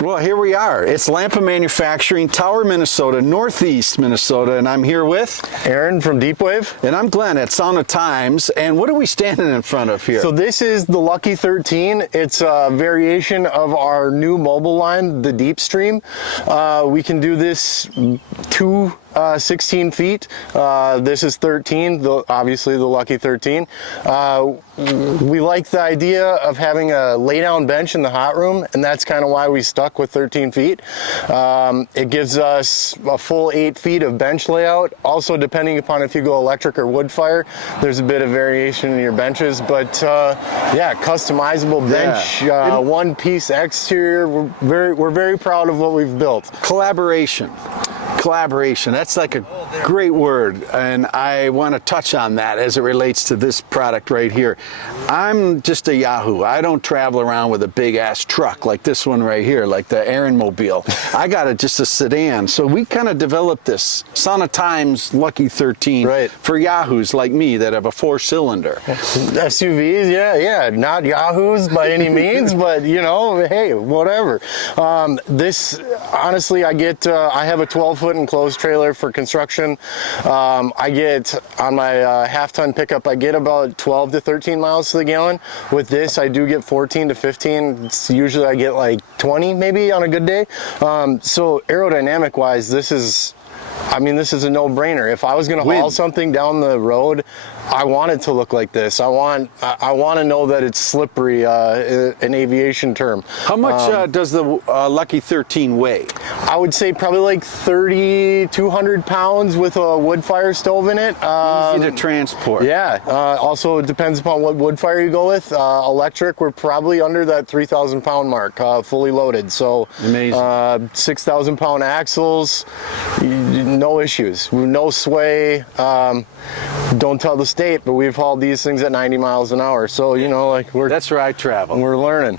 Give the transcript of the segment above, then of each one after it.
Well, here we are. It's Lampa Manufacturing, Tower, Minnesota, Northeast Minnesota, and I'm here with Aaron from Deep Wave. And I'm Glenn at SaunaTimes. And what are we standing in front of here? So this is the Lucky 13. It's a variation of our new mobile line, the Deep Stream. We can do this 16 feet. This is 13, obviously the Lucky 13. We like the idea of having a lay-down bench in the hot room, and that's kind of why we stuck with 13 feet. It gives us a full 8 feet of bench layout. Also, depending upon if you go electric or wood fire, there's a bit of variation in your benches, but yeah, customizable bench, one-piece exterior. We're very proud of what we've built. Collaboration. That's like a great word, and I want to touch on that as it relates to this product right here. I'm just a Yahoo. I don't travel around with a big ass truck like this one right here, like the Aaron Mobile. I got just a sedan. So we kind of developed this SaunaTimes Lucky 13 for Yahoos like me that have a 4-cylinder. SUVs, yeah, not Yahoos by any means, but you know, hey, whatever. This, honestly, I have a 12-foot enclosed trailer for construction. I get on my half-ton pickup, I get about 12 to 13 miles to the gallon. With this, I do get 14 to 15. Usually I get like 20 maybe on a good day. So aerodynamic wise, this is a no-brainer. If I was going to haul something down the road, I want it to look like this. I want to know that it's slippery, an aviation term. How much does the Lucky 13 weigh? I would say probably like 3,200 pounds with a wood fire stove in it. Easy to transport. Yeah. Also, it depends upon what wood fire you go with. Electric, we're probably under that 3,000 pound mark, fully loaded. So amazing. 6,000 pound axles, no issues, no sway. Don't tell the state, but we've hauled these things at 90 miles an hour. So, you know, like that's where I travel. We're learning.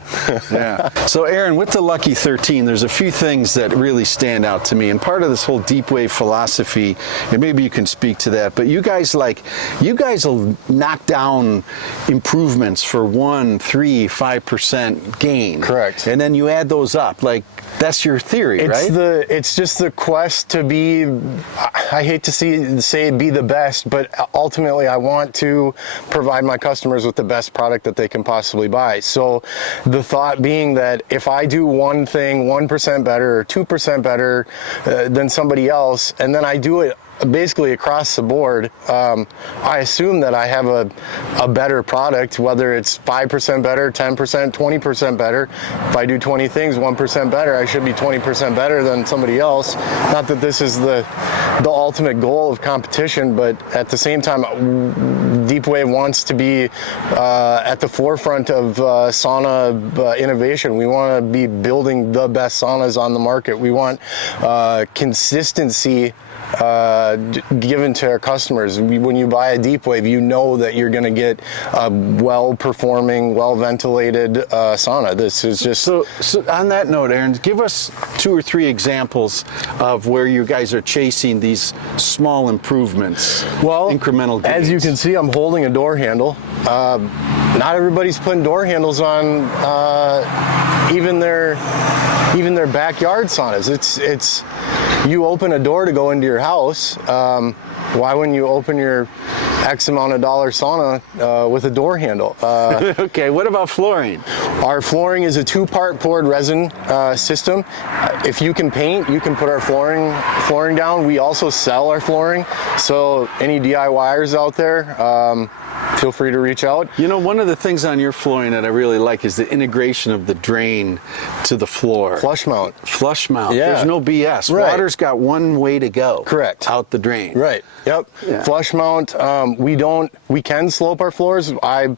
Yeah. So Aaron, with the Lucky 13, there's a few things that really stand out to me. And part of this whole deep wave philosophy, and maybe you can speak to that, but you guys will knock down improvements for 1%, 3%, 5% gain. Correct. And then you add those up. Like, that's your theory, right? It's just the quest to be, I hate to say be the best, but ultimately I want to provide my customers with the best product that they can possibly buy. So the thought being that if I do one thing 1% better or 2% better than somebody else, and then I do it basically across the board, I assume that I have a better product, whether it's 5% better, 10%, 20% better. If I do 20 things 1% better, I should be 20% better than somebody else. Not that this is the ultimate goal of competition, but at the same time, Deep Wave wants to be at the forefront of sauna innovation. We want to be building the best saunas on the market. We want consistency given to our customers. When you buy a Deep Wave, you know that you're going to get a well-performing, well-ventilated sauna. This is just... So on that note, Aaron, give us 2 or 3 examples of where you guys are chasing these small improvements, incremental gains. As you can see, I'm holding a door handle. Not everybody's putting door handles on even their backyard saunas. It's you open a door to go into your house. Why wouldn't you open your X amount of dollar sauna with a door handle? Okay, what about flooring? Our flooring is a 2-part poured resin system. If you can paint, you can put our flooring down. We also sell our flooring, so any DIYers out there, feel free to reach out. You know, one of the things on your flooring that I really like is the integration of the drain to the floor. Flush mount. Flush mount. Yeah. There's no BS. Right. Water's got one way to go. Correct. Out the drain. Right. Yep. Yeah. Flush mount. We can slope our floors. I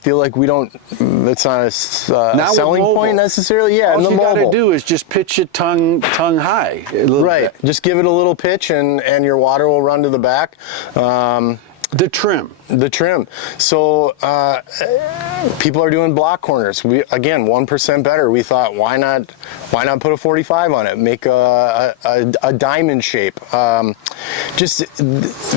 feel like we don't. It's not a selling point necessarily. Yeah. All you got to do is just pitch it tongue high. Right. Just give it a little pitch, and your water will run to the back. The trim. the trim. So people are doing block corners. We, again, 1% better. We thought, why not put a 45 on it? Make a diamond shape. Just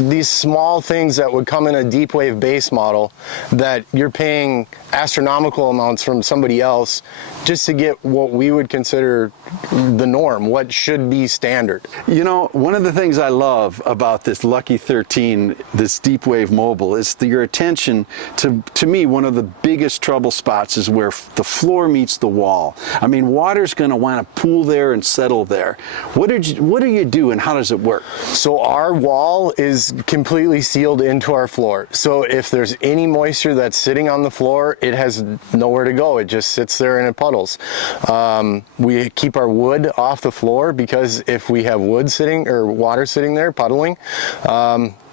these small things that would come in a deep wave base model that you're paying astronomical amounts from somebody else just to get what we would consider the norm, what should be standard. You know, one of the things I love about this Lucky 13, this deep wave mobile, is your attention to me, one of the biggest trouble spots is where the floor meets the wall. I mean, water's going to want to pool there and settle there. What do you do and how does it work? So our wall is completely sealed into our floor. So if there's any moisture that's sitting on the floor, it has nowhere to go. It just sits there and it puddles. We keep our wood off the floor because if we have wood sitting or water sitting there puddling,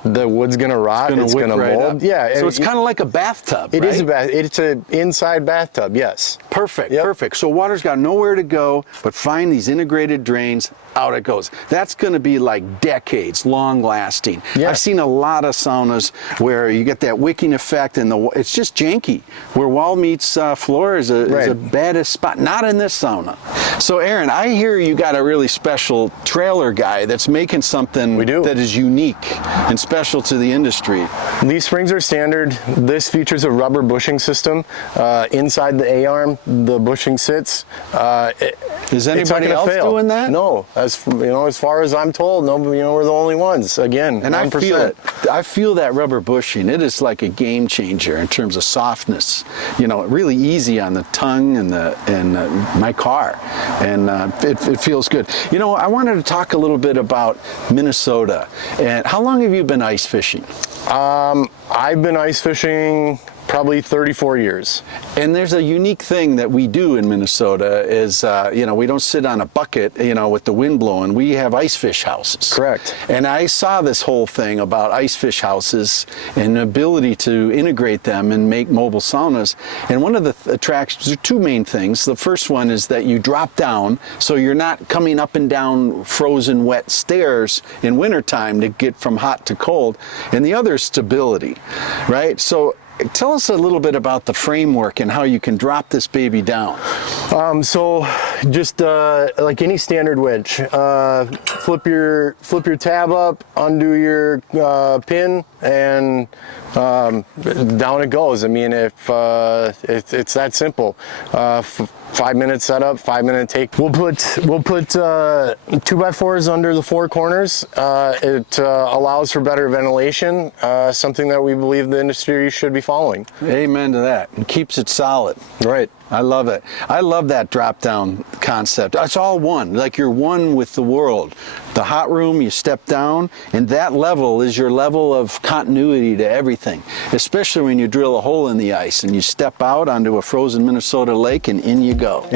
the wood's gonna rot. It's gonna mold. Yeah. So it's kind of like a bathtub. It is a bath. It's an inside bathtub. Yes. Perfect. Yep. Perfect. So water's got nowhere to go, but find these integrated drains. Out it goes. That's going to be like decades, long lasting. Yeah. I've seen a lot of saunas where you get that wicking effect and it's just janky. Where wall meets floor is a baddest spot. Not in this sauna. So Aaron, I hear you got a really special trailer guy that's making something that is unique and special to the industry. These springs are standard. This features a rubber bushing system. Inside the A-arm, the bushing sits. Is anybody else doing that? No. As far as I'm told, no, we're the only ones. Again, and 1%. I feel it. I feel that rubber bushing. It is like a game changer in terms of softness. You know, really easy on the tongue and my car, and it feels good. You know, I wanted to talk a little bit about Minnesota. And how long have you been ice fishing? I've been ice fishing probably 34 years. And there's a unique thing that we do in Minnesota is, we don't sit on a bucket, with the wind blowing. We have ice fish houses. Correct. And I saw this whole thing about ice fish houses and the ability to integrate them and make mobile saunas. And one of the attractions, there are two main things. The first one is that you drop down, so you're not coming up and down frozen wet stairs in wintertime to get from hot to cold. And the other is stability, right? So tell us a little bit about the framework and how you can drop this baby down. So just like any standard winch, flip your tab up, undo your pin, and down it goes. I mean, if it's that simple. 5-minute setup, 5-minute take. We'll put 2x4s under the four corners. It allows for better ventilation, something that we believe the industry should be following. Amen to that. It keeps it solid. Right. I love it. I love that drop down concept. It's all one, like you're one with the world. The hot room, you step down, and that level is your level of continuity to everything, especially when you drill a hole in the ice and you step out onto a frozen Minnesota lake and in you go.